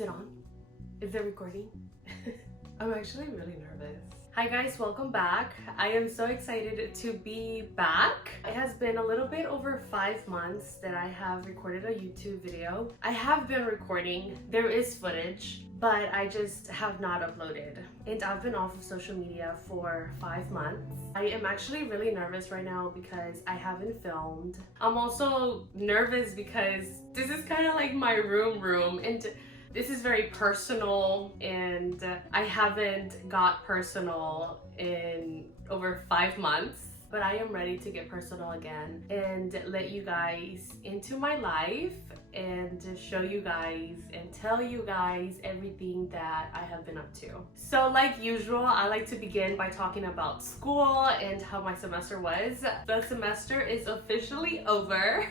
Is it on? Is it recording? I'm actually really nervous. Hi guys, welcome back. I am so excited to be back. It has been a little bit over 5 months that I have recorded a YouTube video. I have been recording, there is footage, but I just have not uploaded. And I've been off of social media for 5 months. I am actually really nervous right now because I haven't filmed. I'm also nervous because this is kind of like my room and this is very personal, and I haven't got personal in over 5 months. But I am ready to get personal again and let you guys into my life and show you guys and tell you guys everything that I have been up to. So like usual, I like to begin by talking about school and how my semester was. The semester is officially over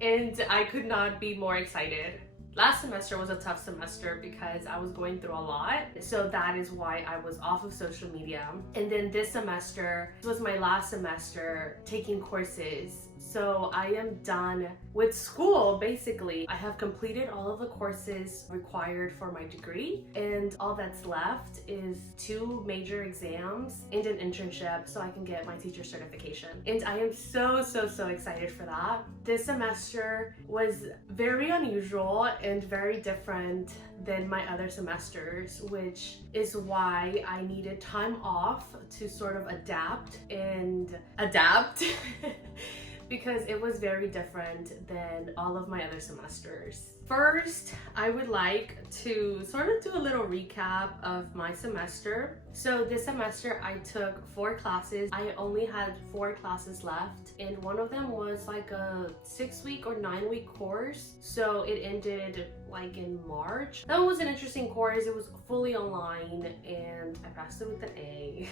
and I could not be more excited. Last semester was a tough semester because I was going through a lot. So that is why I was off of social media. And then this semester was my last semester taking courses. So I am done with school, basically. I have completed all of the courses required for my degree, and all that's left is 2 major exams and an internship so I can get my teacher certification. And I am so excited for that. This semester was very unusual and very different than my other semesters, which is why I needed time off to sort of adapt because it was very different than all of my other semesters. First, I would like to sort of do a little recap of my semester. So this semester I took 4 classes. I only had 4 classes left, and one of them was like a 6-week or 9-week course. So it ended like in March. That was an interesting course. It was fully online and I passed it with an A.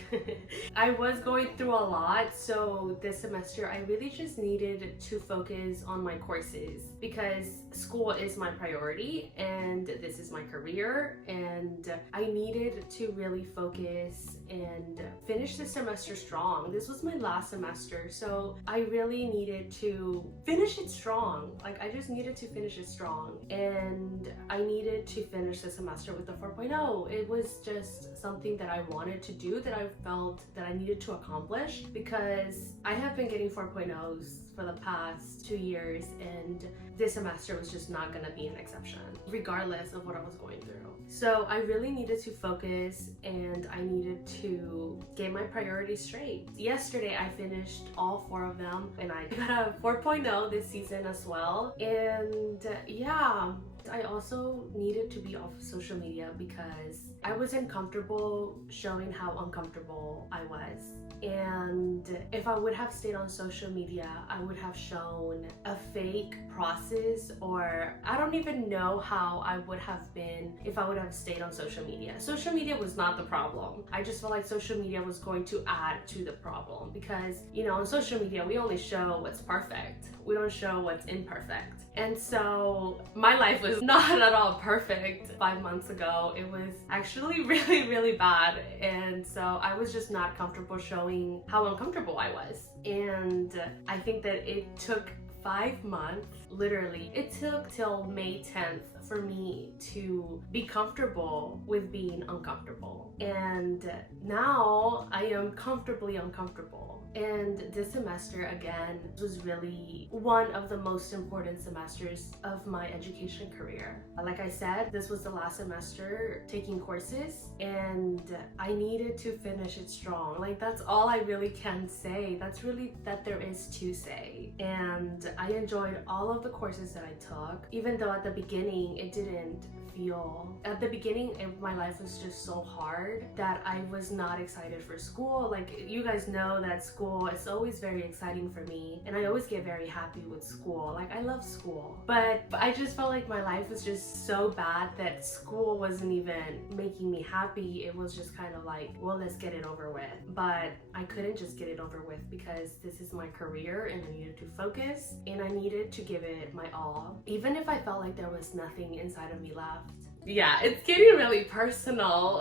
I was going through a lot, so this semester I really just needed to focus on my courses because school is my priority and this is my career, and I needed to really focus and finish the semester strong. This was my last semester, so I really needed to finish it strong. Like I just needed to finish it strong, and I needed to finish the semester with a 4.0. It was just something that I wanted to do, that I felt that I needed to accomplish, because I have been getting 4.0s for the past 2 years, and this semester was just not gonna be an exception, regardless of what I was going through. So I really needed to focus and I needed to get my priorities straight. Yesterday I finished all 4 of them and I got a 4.0 this season as well. And yeah, I also needed to be off of social media because I wasn't comfortable showing how uncomfortable I was. And if I would have stayed on social media, I would have shown a fake process, or I don't even know how I would have been if I would have stayed on social media. Social media was not the problem. I just felt like social media was going to add to the problem because, you know, on social media, we only show what's perfect. We don't show what's imperfect. And so my life was not at all perfect 5 months ago. It was actually really bad. And so I was just not comfortable showing how uncomfortable I was. And I think that it took 5 months, literally. It took till May 10th for me to be comfortable with being uncomfortable. And now I am comfortably uncomfortable. And this semester, again, was really one of the most important semesters of my education career. Like I said, this was the last semester taking courses, and I needed to finish it strong. Like, that's all I really can say. That's really that there is to say. And I enjoyed all of the courses that I took, even though at the beginning it didn't feel. At the beginning, my life was just so hard that I was not excited for school. Like, you guys know that school is always very exciting for me, and I always get very happy with school. Like, I love school, but I just felt like my life was just so bad that school wasn't even making me happy. It was just kind of like, well, let's get it over with. But I couldn't just get it over with because this is my career and I needed to focus and I needed to give it my all, even if I felt like there was nothing inside of me left. Yeah, it's getting really personal.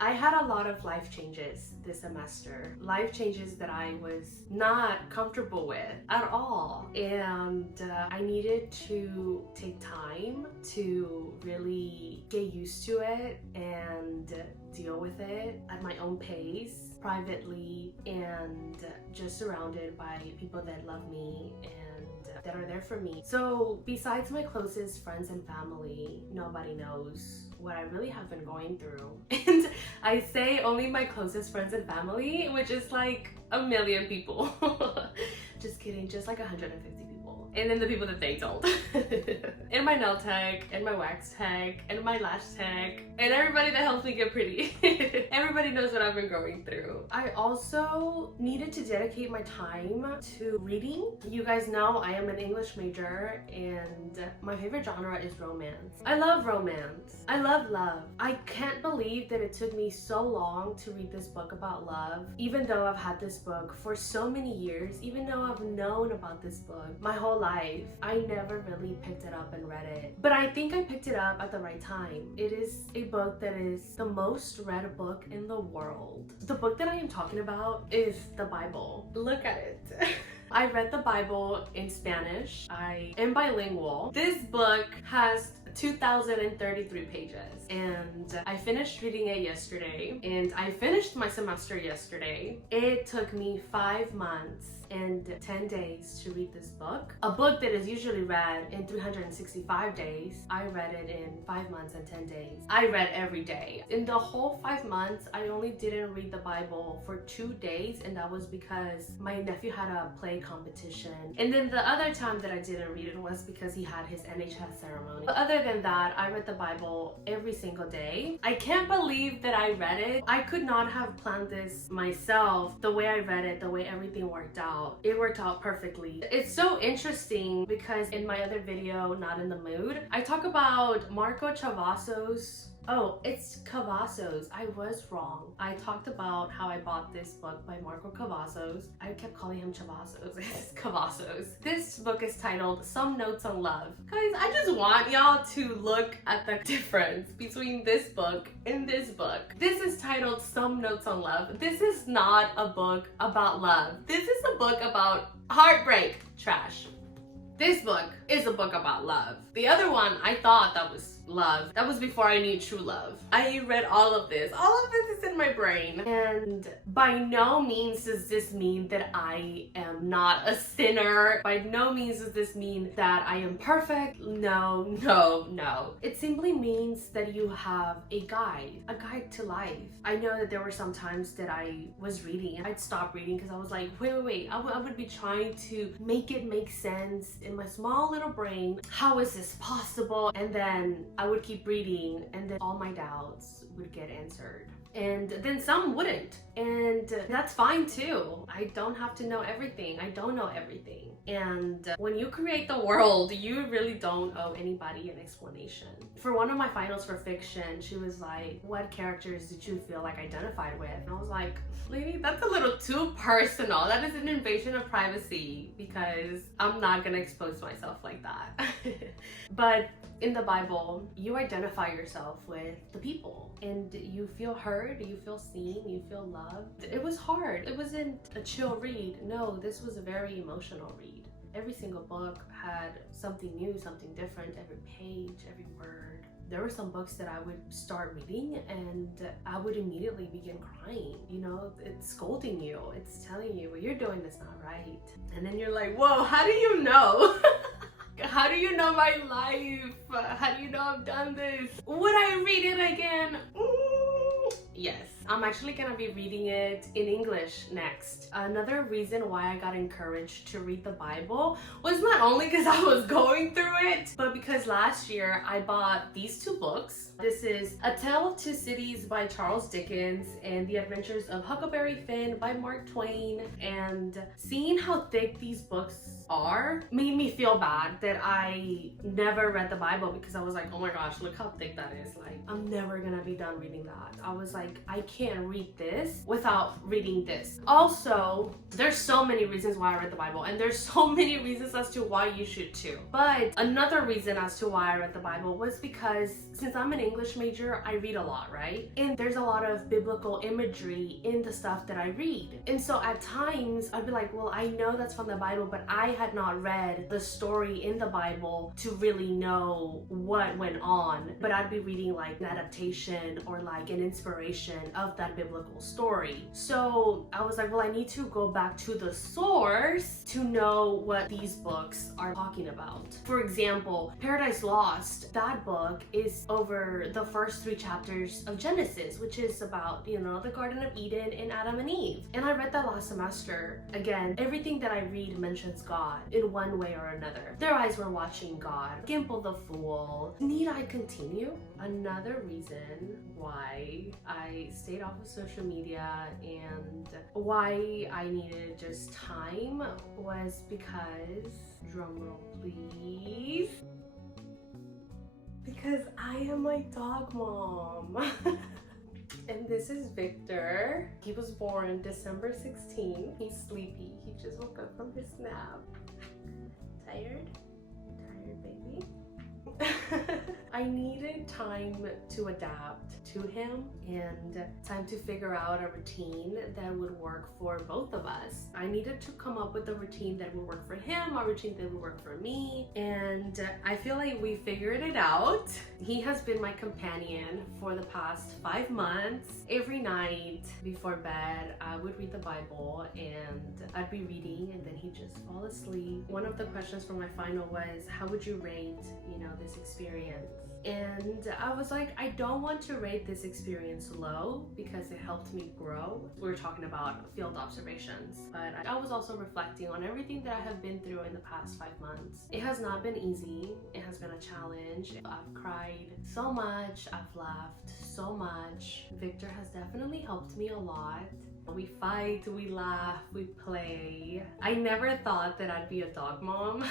I had a lot of life changes this semester. Life changes that I was not comfortable with at all. and I needed to take time to really get used to it and deal with it at my own pace, privately, and just surrounded by people that love me and that are there for me. So besides my closest friends and family, nobody knows what I really have been going through. And I say only my closest friends and family, which is like a million people. Just kidding, just like 150 people. And then the people that they told. And my nail tech, and my wax tech, and my lash tech, and everybody that helps me get pretty. Everybody knows what I've been going through. I also needed to dedicate my time to reading. You guys know I am an English major, and my favorite genre is romance. I love romance. I love love. I can't believe that it took me so long to read this book about love, even though I've had this book for so many years, even though I've known about this book my whole life. I never really picked it up and read it, but I think I picked it up at the right time. It is a book that is the most read book in the world. The book that I am talking about is the Bible. Look at it. I read the Bible in Spanish. I am bilingual. This book has 2,033 pages, and I finished reading it yesterday, and I finished my semester yesterday. It took me 5 months and 10 days to read this book. A book that is usually read in 365 days, I read it in 5 months and 10 days. I read every day. In the whole 5 months, I only didn't read the Bible for 2 days, and that was because my nephew had a play competition. And then the other time that I didn't read it was because he had his NHS ceremony. But other than that, I read the Bible every single day. I can't believe that I read it. I could not have planned this myself. The way I read it, the way everything worked out, it worked out perfectly. It's so interesting because in my other video, Not in the Mood, I talk about Marco Cavazos. Oh, it's Cavazos. I was wrong. I talked about how I bought this book by Marco Cavazos. I kept calling him Chavazos. It's Cavazos. This book is titled Some Notes on Love. Guys, I just want y'all to look at the difference between this book and this book. This is titled Some Notes on Love. This is not a book about love. This is a book about heartbreak. Trash. This book is a book about love. The other one, I thought that was love. That was before I knew true love. I read all of this. All of this is in my brain. And by no means does this mean that I am not a sinner. By no means does this mean that I am perfect. No, no, no. It simply means that you have a guide to life. I know that there were some times that I was reading and I'd stop reading because I was like, wait. I would be trying to make it make sense in my small little brain. How is this possible? And then I would keep reading, and then all my doubts would get answered. And then some wouldn't. And that's fine too. I don't have to know everything. I don't know everything. And when you create the world, you really don't owe anybody an explanation. For one of my finals for fiction, she was like, what characters did you feel like identified with? And I was like, lady, that's a little too personal. That is an invasion of privacy because I'm not gonna expose myself like that. But in the Bible, you identify yourself with the people and you feel heard, you feel seen, you feel loved. It was hard. It wasn't a chill read. No, this was a very emotional read. Every single book had something new, something different, every page, every word. There were some books that I would start reading and I would immediately begin crying. You know, it's scolding you. It's telling you, what you're doing is not right. And then you're like, whoa, how do you know? How do you know my life? How do you know I've done this? Would I read it again? Yes. I'm actually gonna be reading it in English next. Another reason why I got encouraged to read the Bible was not only because I was going through it, but because last year I bought these 2 books. This is A Tale of Two Cities by Charles Dickens and The Adventures of Huckleberry Finn by Mark Twain. And seeing how thick these books are made me feel bad that I never read the Bible, because I was like, oh my gosh, look how thick that is. Like, I'm never gonna be done reading that. I was like, I can't read this without reading this. Also, there's so many reasons why I read the Bible, and there's so many reasons as to why you should too. But another reason as to why I read the Bible was because since I'm an English major, I read a lot, right? And there's a lot of biblical imagery in the stuff that I read. And so at times I'd be like, well, I know that's from the Bible, but I had not read the story in the Bible to really know what went on. But I'd be reading like an adaptation or like an inspiration of that biblical story. So I was like, well, I need to go back to the source to know what these books are talking about. For example, Paradise Lost, that book is over the first 3 chapters of Genesis, which is about, you know, the Garden of Eden and Adam and Eve. And I read that last semester. Again, everything that I read mentions God in one way or another. Their eyes were watching God. Gimple the Fool. Need I continue? Another reason why I stayed off of social media and why I needed just time was because, drumroll please, because I am my dog mom. And this is Victor. He was born December 16th. He's sleepy. He just woke up from his nap. Tired? Tired, baby? I needed time to adapt to him and time to figure out a routine that would work for both of us. I needed to come up with a routine that would work for him, a routine that would work for me, and I feel like we figured it out. He has been my companion for the past 5 months. Every night before bed, I would read the Bible and I'd be reading and then he'd just fall asleep. One of the questions for my final was, how would you rate, you know, this experience? And I was like, I don't want to rate this experience low because it helped me grow. We were talking about field observations, but I was also reflecting on everything that I have been through in the past 5 months. It has not been easy. It has been a challenge. I've cried so much. I've laughed so much. Victor has definitely helped me a lot. We fight, we laugh, we play. I never thought that I'd be a dog mom.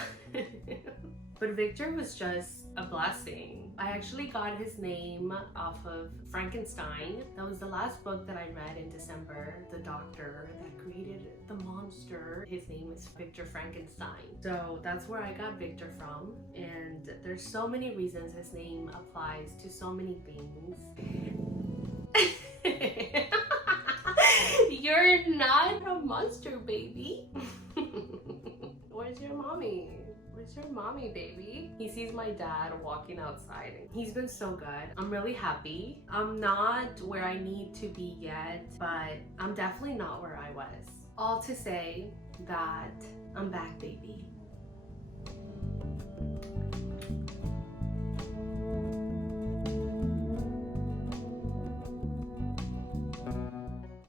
But Victor was just a blessing. I actually got his name off of Frankenstein. That was the last book that I read in December. The doctor that created the monster, his name is Victor Frankenstein. So that's where I got Victor from. And there's so many reasons his name applies to so many things. You're not a monster, baby. Where's your mommy? Where's your mommy, baby? He sees my dad walking outside. He's been so good. I'm really happy. I'm not where I need to be yet, but I'm definitely not where I was. All to say that I'm back, baby.